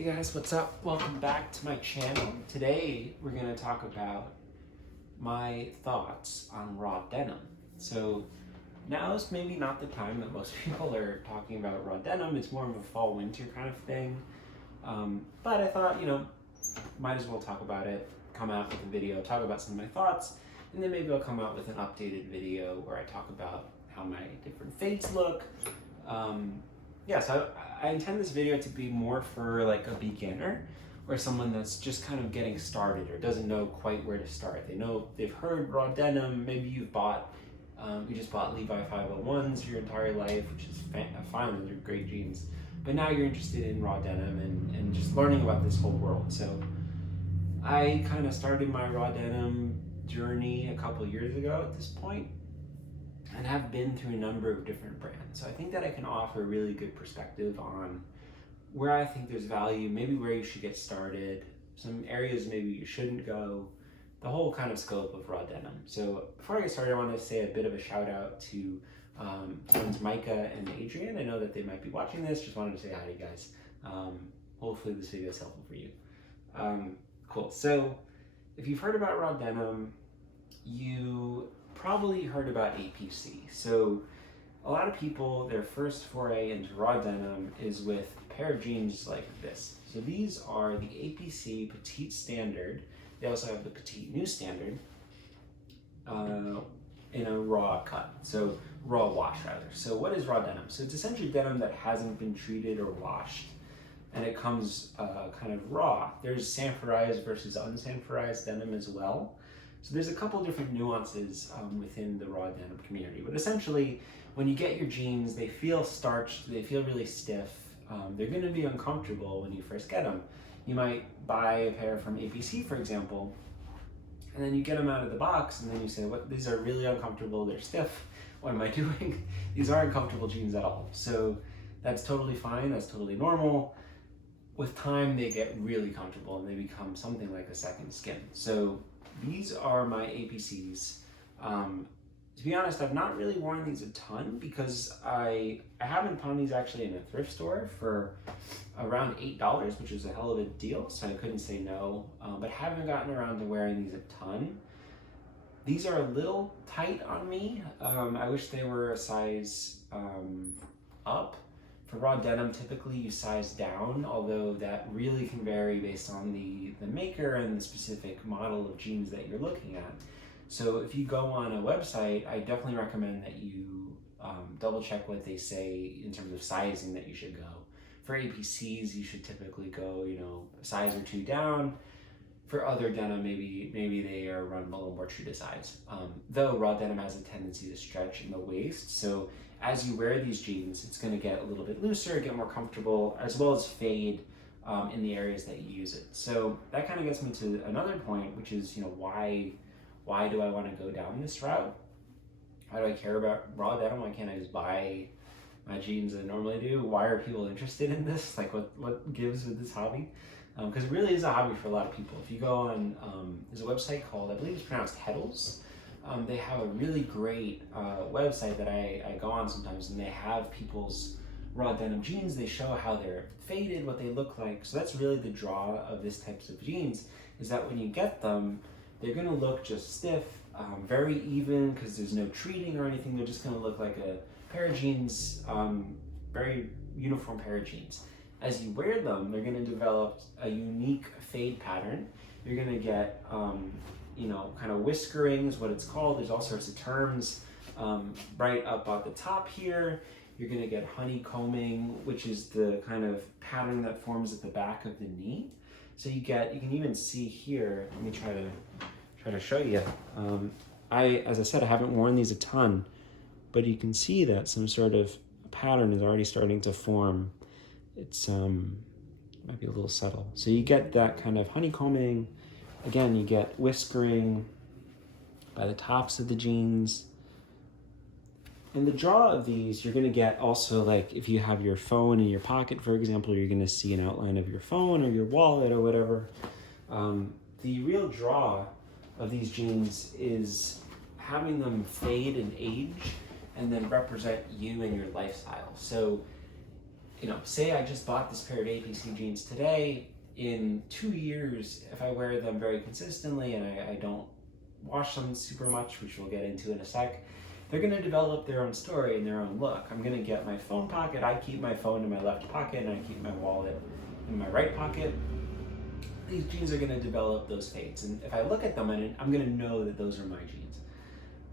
Hey guys, what's up? Welcome back to my channel. Today we're going to talk about my thoughts on raw denim. So now is maybe not the time that most people are talking about raw denim. It's more of a fall winter kind of thing. But I thought, might as well talk about it, come out with a video, talk about some of my thoughts, and then maybe I'll come out with an updated video where I talk about how my different fades look. So I intend this video to be more for like a beginner or someone that's just kind of getting started or doesn't know quite where to start. They've heard raw denim, maybe you just bought Levi 501s your entire life, which is fine, those are great jeans. But now you're interested in raw denim and just learning about this whole world. So I kind of started my raw denim journey a couple years ago at this point, and have been through a number of different brands. So I think that I can offer a really good perspective on where I think there's value, maybe where you should get started, some areas maybe you shouldn't go, the whole kind of scope of raw denim. So before I get started, I want to say a bit of a shout out to friends Micah and Adrian. I know that they might be watching this, just wanted to say hi to you guys. Hopefully this video is helpful for you. Cool, so if you've heard about raw denim, you probably heard about APC. So a lot of people, their first foray into raw denim is with a pair of jeans like this. So these are the APC Petite Standard. They also have the Petite New Standard in a raw cut, so raw wash rather. So what is raw denim? So it's essentially denim that hasn't been treated or washed, and it comes kind of raw. There's sanforized versus unsanforized denim as well. So there's a couple different nuances within the raw denim community, but essentially when you get your jeans, they feel starched, they feel really stiff, they're going to be uncomfortable when you first get them. You might buy a pair from APC, for example, and then you get them out of the box and then you say, "What? These are really uncomfortable, they're stiff, what am I doing?" These aren't comfortable jeans at all. So that's totally fine, that's totally normal. With time, they get really comfortable and they become something like a second skin. So these are my APCs. To be honest, I've not really worn these a ton because I haven't found these actually in a thrift store for around $8, which is a hell of a deal, so I couldn't say no, but haven't gotten around to wearing these a ton. These are a little tight on me. I wish they were a size up. For raw denim, typically you size down, although that really can vary based on the maker and the specific model of jeans that you're looking at. So if you go on a website, I definitely recommend that you double check what they say in terms of sizing that you should go. For APCs, you should typically go, a size or two down. For other denim, maybe they are run a little more true to size. Though raw denim has a tendency to stretch in the waist, so as you wear these jeans, it's going to get a little bit looser, get more comfortable, as well as fade in the areas that you use it. So that kind of gets me to another point, which is, why do I want to go down this route? Why do I care about raw denim? Why can't I just buy my jeans that I normally do? Why are people interested in this? Like, what gives with this hobby? Because it really is a hobby for a lot of people. If you go on, there's a website called, I believe it's pronounced Heddles. They have a really great website that I go on sometimes, and they have people's raw denim jeans. They show how they're faded, what they look like. So that's really the draw of this types of jeans, is that when you get them, they're going to look just stiff, very even, because there's no treating or anything. They're just going to look like a pair of jeans, very uniform pair of jeans. As you wear them, they're going to develop a unique fade pattern. You're going to get kind of whiskering is what it's called. There's all sorts of terms. Right up at the top here, you're going to get honeycombing, which is the kind of pattern that forms at the back of the knee. So you can even see here, let me try to show you. As I said, I haven't worn these a ton, but you can see that some sort of pattern is already starting to form. It's might be a little subtle. So you get that kind of honeycombing. Again, you get whiskering by the tops of the jeans. And the draw of these, you're going to get also, like, if you have your phone in your pocket, for example, you're going to see an outline of your phone or your wallet or whatever. The real draw of these jeans is having them fade and age and then represent you and your lifestyle. So say I just bought this pair of APC jeans today. In 2 years, if I wear them very consistently and I don't wash them super much, which we'll get into in a sec, they're going to develop their own story and their own look. I'm going to get my phone pocket. I keep my phone in my left pocket and I keep my wallet in my right pocket. These jeans are going to develop those fades. And if I look at them, I'm going to know that those are my jeans.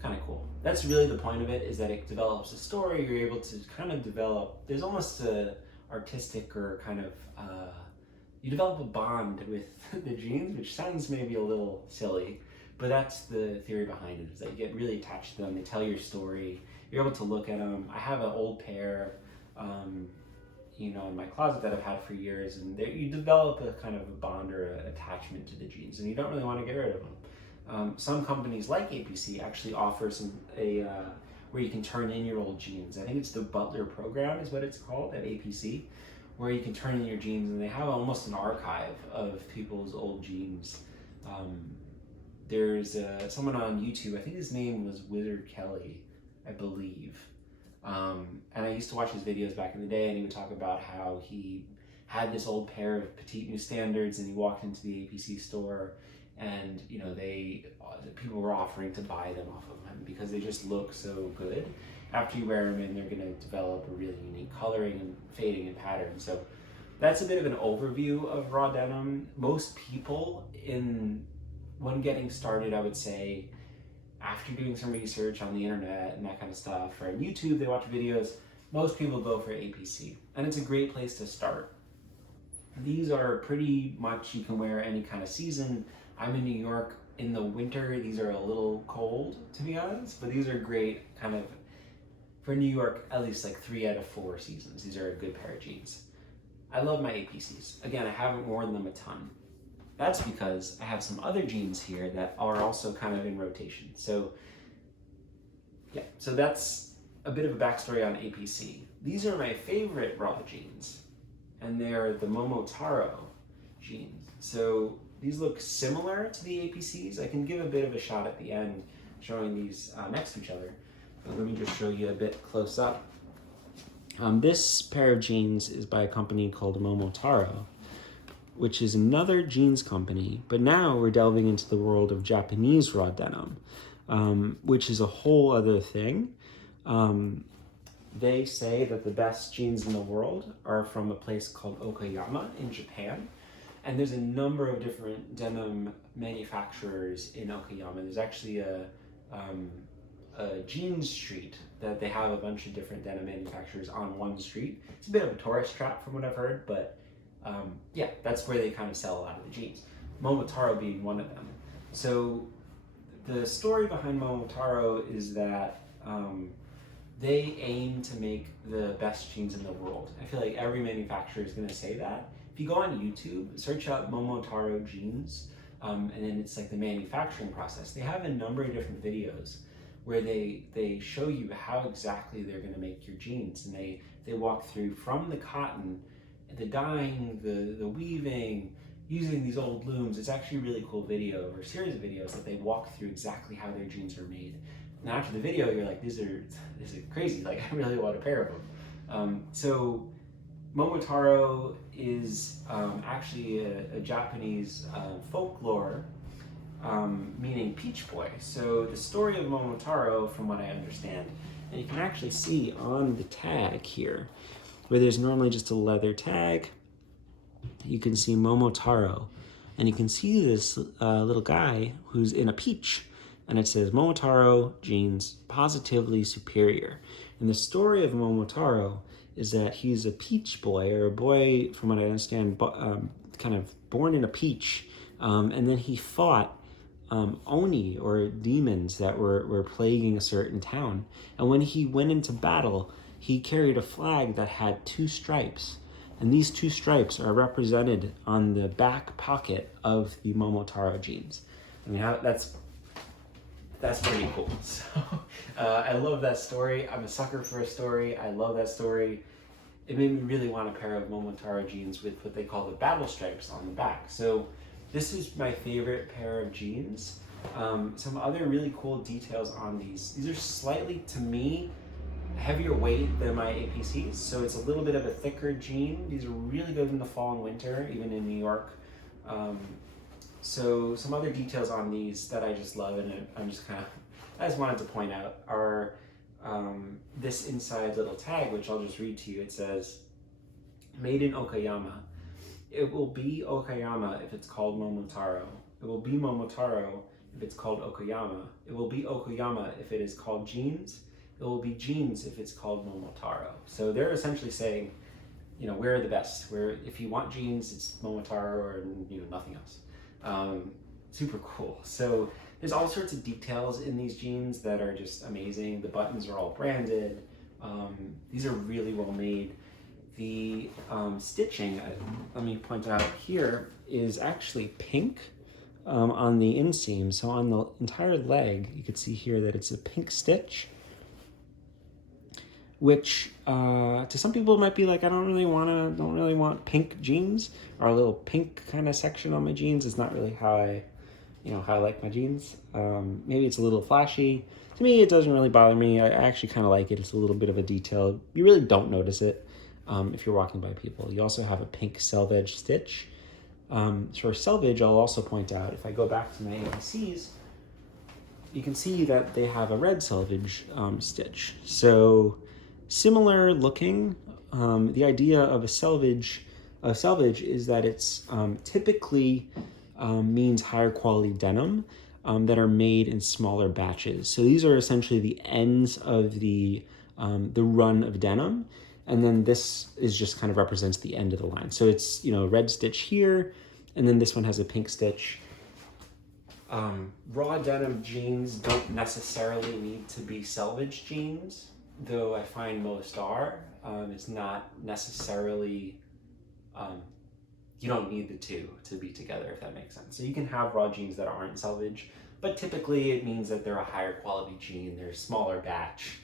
Kind of cool. That's really the point of it, is that it develops a story. You're able to kind of develop, there's almost a artistic or kind of, you develop a bond with the jeans, which sounds maybe a little silly, but that's the theory behind it, is that you get really attached to them. They tell your story. You're able to look at them. I have an old pair, in my closet that I've had for years, and you develop a kind of a bond or an attachment to the jeans, and you don't really want to get rid of them. Some companies like APC actually offer where you can turn in your old jeans. I think it's the Butler program is what it's called at APC, where you can turn in your jeans, and they have almost an archive of people's old jeans. There's someone on YouTube, I think his name was Wizard Kelly, I believe. And I used to watch his videos back in the day, and he would talk about how he had this old pair of Petite New Standards, and he walked into the APC store, and people were offering to buy them off of him because they just look so good. After you wear them in, they're going to develop a really unique coloring and fading and pattern. So that's a bit of an overview of raw denim. Most people, when getting started, I would say, after doing some research on the internet and that kind of stuff, or on YouTube, they watch videos, most people go for APC. And it's a great place to start. These are pretty much, you can wear any kind of season. I'm in New York in the winter. These are a little cold, to be honest, but these are great kind of, for New York, at least like 3 out of 4 seasons. These are a good pair of jeans. I love my APCs. Again, I haven't worn them a ton. That's because I have some other jeans here that are also kind of in rotation. So yeah, so that's a bit of a backstory on APC. These are my favorite raw jeans, and they're the Momotaro jeans. So these look similar to the APCs. I can give a bit of a shot at the end showing these next to each other. But let me just show you a bit close up. This pair of jeans is by a company called Momotaro, which is another jeans company, but now we're delving into the world of Japanese raw denim, which is a whole other thing. They say that the best jeans in the world are from a place called Okayama in Japan, and there's a number of different denim manufacturers in Okayama. There's actually a jeans street that they have a bunch of different denim manufacturers on one street. It's a bit of a tourist trap from what I've heard, but yeah, that's where they kind of sell a lot of the jeans. Momotaro being one of them. So the story behind Momotaro is that they aim to make the best jeans in the world. I feel like every manufacturer is going to say that. If you go on YouTube, search up Momotaro jeans, and then it's like the manufacturing process. They have a number of different videos where they show you how exactly they're going to make your jeans, and they walk through from the cotton, the dyeing, the weaving, using these old looms. It's actually a really cool video, or a series of videos that they walk through exactly how their jeans are made. And after the video, you're like, this is crazy. Like, I really want a pair of them. So Momotaro is actually a Japanese folklore, meaning peach boy. So the story of Momotaro, from what I understand, and you can actually see on the tag here, where there's normally just a leather tag, you can see Momotaro, and you can see this little guy who's in a peach, and it says Momotaro jeans positively superior. And the story of Momotaro is that he's a peach boy, or a boy, from what I understand, kind of born in a peach, and then he fought Oni, or demons that were plaguing a certain town. And when he went into battle, he carried a flag that had 2 stripes. And these 2 stripes are represented on the back pocket of the Momotaro jeans. I mean, that's pretty cool. So I love that story. I'm a sucker for a story. I love that story. It made me really want a pair of Momotaro jeans with what they call the battle stripes on the back. So this is my favorite pair of jeans. Some other really cool details on these. These are slightly, to me, heavier weight than my APCs, so it's a little bit of a thicker jean. These are really good in the fall and winter, even in New York. So some other details on these that I just love, and I just wanted to point out, are this inside little tag, which I'll just read to you. It says, "Made in Okayama. It will be Okayama if it's called Momotaro. It will be Momotaro if it's called Okayama. It will be Okayama if it is called jeans. It will be jeans if it's called Momotaro." So they're essentially saying, we're the best. If you want jeans, it's Momotaro or nothing else. Super cool. So there's all sorts of details in these jeans that are just amazing. The buttons are all branded. These are really well made. The stitching, let me point out here, is actually pink on the inseam. So on the entire leg, you can see here that it's a pink stitch, which to some people might be like, I don't really want pink jeans, or a little pink kind of section on my jeans. It's not really how I like my jeans. Maybe it's a little flashy. To me, it doesn't really bother me. I actually kind of like it. It's a little bit of a detail. You really don't notice it if you're walking by people. You also have a pink Selvedge stitch. For Selvedge, I'll also point out, if I go back to my APCs, you can see that they have a red Selvedge stitch. So similar looking. The idea of a selvage is that it's typically means higher quality denim that are made in smaller batches. So these are essentially the ends of the run of denim, and then this is just kind of represents the end of the line. So it's red stitch here, and then this one has a pink stitch. Raw denim jeans don't necessarily need to be selvage jeans, though I find most are. It's not necessarily, you don't need the two to be together, if that makes sense. So you can have raw jeans that aren't selvage, but typically it means that they're a higher quality jean, they're a smaller batch,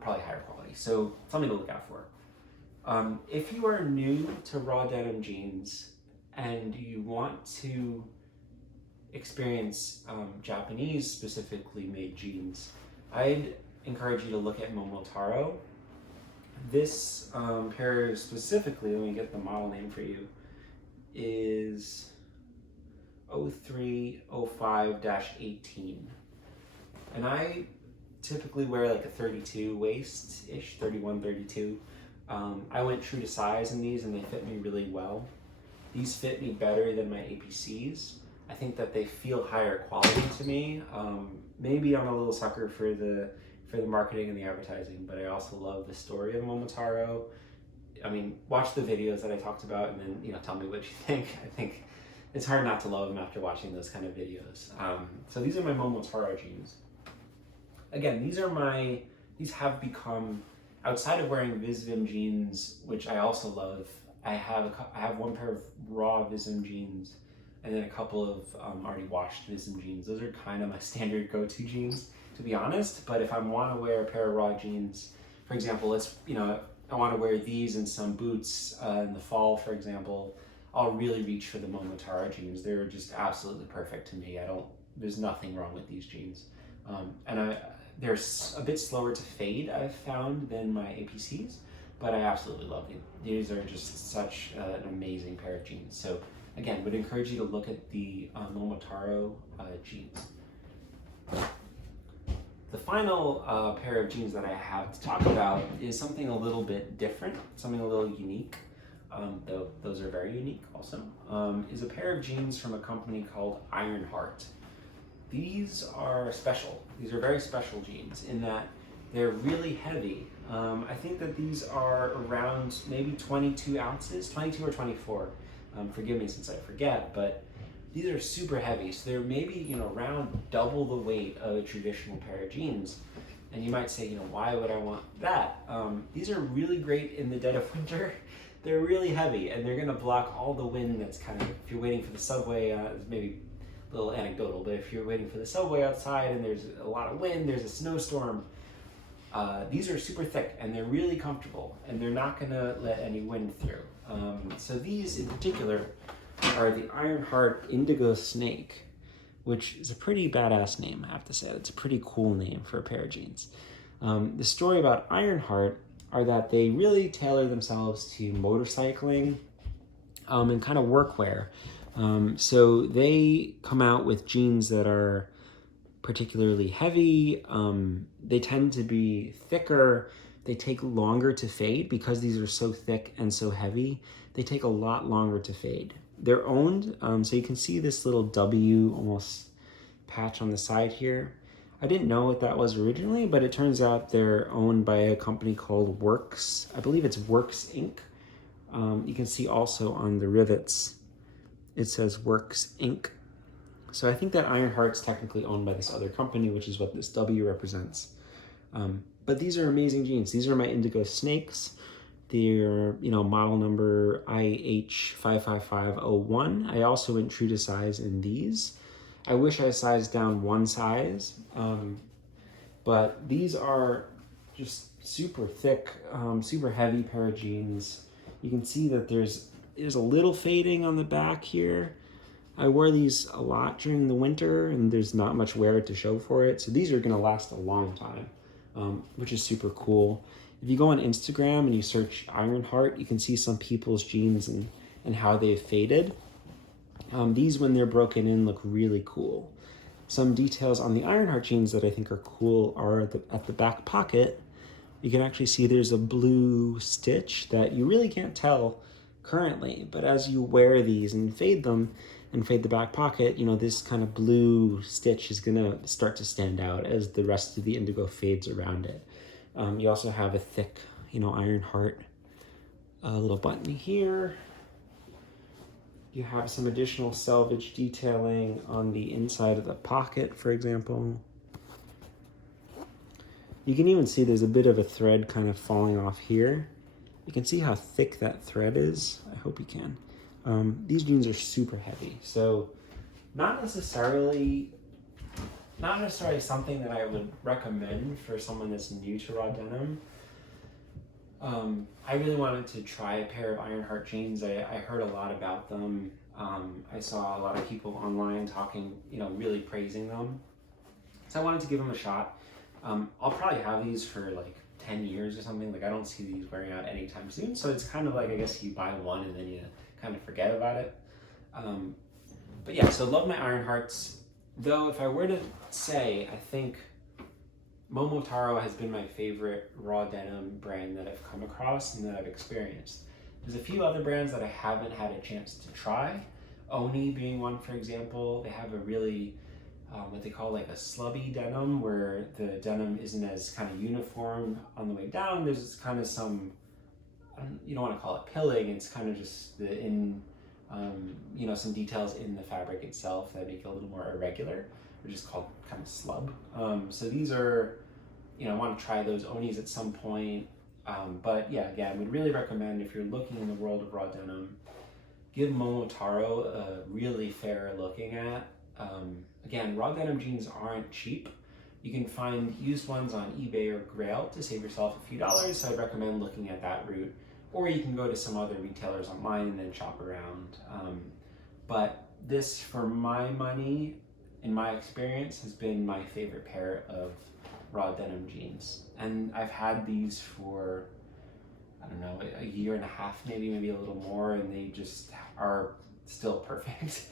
probably higher quality. So something to look out for. If you are new to raw denim jeans and you want to experience Japanese specifically made jeans, I'd encourage you to look at Momotaro. This pair specifically, let me get the model name for you, is 0305-18. And I typically wear like a 32 waist-ish, 31, 32. I went true to size in these and they fit me really well. These fit me better than my APCs. I think that they feel higher quality to me. Maybe I'm a little sucker for the marketing and the advertising, but I also love the story of Momotaro. I mean, watch the videos that I talked about and then tell me what you think. I think it's hard not to love them after watching those kind of videos. So these are my Momotaro jeans. Again, these have become, outside of wearing Visvim jeans, which I also love, I have one pair of raw Visvim jeans and then a couple of already washed Visvim jeans. Those are kind of my standard go-to jeans, to be honest. But if I want to wear a pair of raw jeans, for example, I want to wear these and some boots in the fall, for example, I'll really reach for the Momotaro jeans. They're just absolutely perfect to me. There's nothing wrong with these jeans. They're a bit slower to fade, I've found, than my APCs, but I absolutely love them. These are just such an amazing pair of jeans. So again, would encourage you to look at the Momotaro jeans. The final pair of jeans that I have to talk about is something a little bit different, something a little unique, though those are very unique also, is a pair of jeans from a company called Ironheart. These are special. These are very special jeans in that they're really heavy. I think that these are around maybe 22 ounces, 22 or 24. Forgive me since I forget, but these are super heavy. So they're maybe, around double the weight of a traditional pair of jeans. And you might say, why would I want that? These are really great in the dead of winter. They're really heavy and they're gonna block all the wind that's kind of, if you're waiting for the subway, maybe a little anecdotal, but if you're waiting for the subway outside and there's a lot of wind, there's a snowstorm, these are super thick and they're really comfortable and they're not gonna let any wind through. So these in particular are the Ironheart Indigo Snake, which is a pretty badass name, I have to say. It's a pretty cool name for a pair of jeans. The story about Ironheart are that they really tailor themselves to motorcycling and kind of workwear. So they come out with jeans that are particularly heavy. They tend to be thicker. They take longer to fade because these are so thick and so heavy. They take a lot longer to fade. They're owned, so you can see this little W almost patch on the side here. I didn't know what that was originally, but it turns out they're owned by a company called Works. I believe it's Works Inc. You can see also on the rivets, it says Works Inc. So I think that Ironheart's technically owned by this other company, which is what this W represents. But these are amazing jeans. These are my Indigo Snakes. They're, model number IH55501. I also went true to size in these. I wish I sized down one size, but these are just super thick, super heavy pair of jeans. You can see that there's a little fading on the back here. I wore these a lot during the winter and there's not much wear to show for it. So these are gonna last a long time, which is super cool. If you go on Instagram and you search Ironheart, you can see some people's jeans and how they've faded. These, when they're broken in, look really cool. Some details on the Ironheart jeans that I think are cool are at the back pocket. You can actually see there's a blue stitch that you really can't tell currently, but as you wear these and fade them and fade the back pocket, this kind of blue stitch is gonna start to stand out as the rest of the Indigo fades around it. You also have a thick, Ironheart little button here. You have some additional Selvedge detailing on the inside of the pocket, for example. You can even see there's a bit of a thread kind of falling off here. You can see how thick that thread is. I hope you can. These jeans are super heavy, so not necessarily something that I would recommend for someone that's new to raw denim. I really wanted to try a pair of Ironheart jeans. I heard a lot about them. I saw a lot of people online talking, really praising them. So I wanted to give them a shot. I'll probably have these for like 10 years or something. Like I don't see these wearing out anytime soon. So it's kind of like, I guess you buy one and then you kind of forget about it. But yeah, so love my Ironhearts. Though if I were to say, I think Momotaro has been my favorite raw denim brand that I've come across and that I've experienced. There's a few other brands that I haven't had a chance to try. Oni being one, for example. They have a really, what they call like a slubby denim, where the denim isn't as kind of uniform on the way down. There's kind of some, you don't want to call it pilling, it's kind of just some details in the fabric itself that make it a little more irregular, which is called kind of slub. So these are, I want to try those Onis at some point. But yeah, again, I would really recommend, if you're looking in the world of raw denim, give Momotaro a really fair looking at. Again, raw denim jeans aren't cheap. You can find used ones on eBay or Grail to save yourself a few dollars, so I'd recommend looking at that route. Or you can go to some other retailers online and then shop around. But this, for my money, in my experience, has been my favorite pair of raw denim jeans. And I've had these for, I don't know, a year and a half, maybe a little more, and they just are still perfect.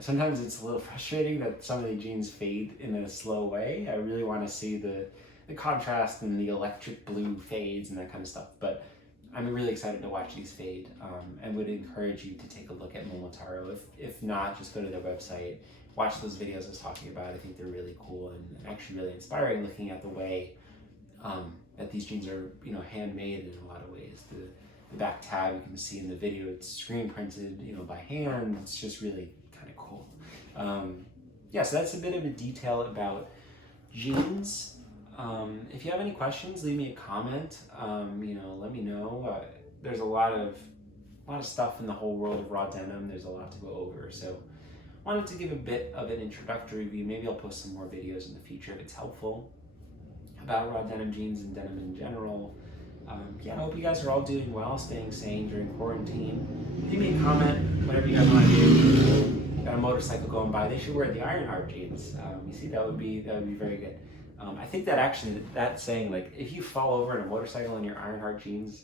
Sometimes it's a little frustrating that some of the jeans fade in a slow way. I really want to see the contrast and the electric blue fades and that kind of stuff. But I'm really excited to watch these fade, and would encourage you to take a look at Momotaro. If not, just go to their website, watch those videos I was talking about. I think they're really cool and actually really inspiring, looking at the way that these jeans are, handmade in a lot of ways. The back tab, you can see in the video, it's screen printed, by hand. It's just really kind of cool. Yeah, so that's a bit of a detail about jeans. If you have any questions, leave me a comment. Let me know. There's a lot of stuff in the whole world of raw denim. There's a lot to go over. So wanted to give a bit of an introductory view. Maybe I'll post some more videos in the future if it's helpful about raw denim jeans and denim in general. I hope you guys are all doing well, staying sane during quarantine. Leave me a comment, whatever you guys want to do. Got a motorcycle going by. They should wear the Ironheart jeans. You see, that would be very good. I think that actually, that saying, like, if you fall over in a motorcycle in your Ironheart jeans,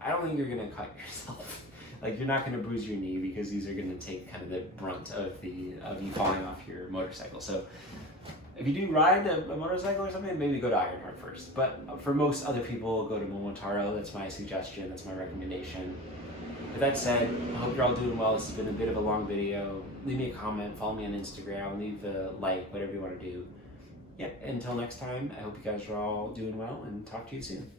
I don't think you're gonna cut yourself. Like, you're not gonna bruise your knee because these are gonna take kind of the brunt of you falling off your motorcycle. So if you do ride a motorcycle or something, maybe go to Ironheart first. But for most other people, go to Momotaro. That's my suggestion. That's my recommendation. With that said, I hope you're all doing well. This has been a bit of a long video. Leave me a comment, follow me on Instagram, leave a like, whatever you want to do. Yeah, until next time, I hope you guys are all doing well and talk to you soon.